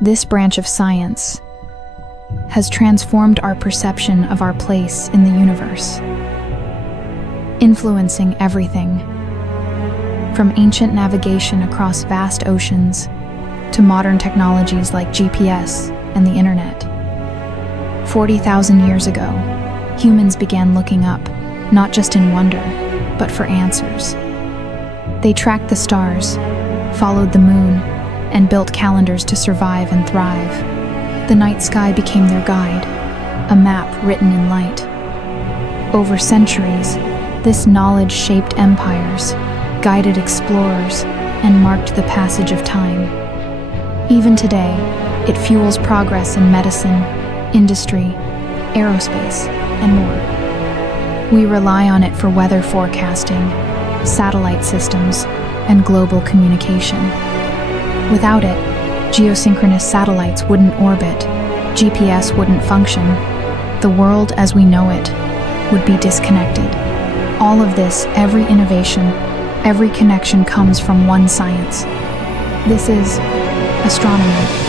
This branch of science has transformed our perception of our place in the universe, influencing everything from ancient navigation across vast oceans to modern technologies like GPS and the internet. 40,000 years ago, humans began looking up, not just in wonder, but for answers. They tracked the stars, followed the moon, and built calendars to survive and thrive. The night sky became their guide, a map written in light. Over centuries, this knowledge shaped empires, guided explorers, and marked the passage of time. Even today, it fuels progress in medicine, industry, aerospace, and more. We rely on it for weather forecasting, satellite systems, and global communication. Without it, geosynchronous satellites wouldn't orbit, GPS wouldn't function, the world as we know it would be disconnected. All of this, every innovation, every connection comes from one science. This is astronomy.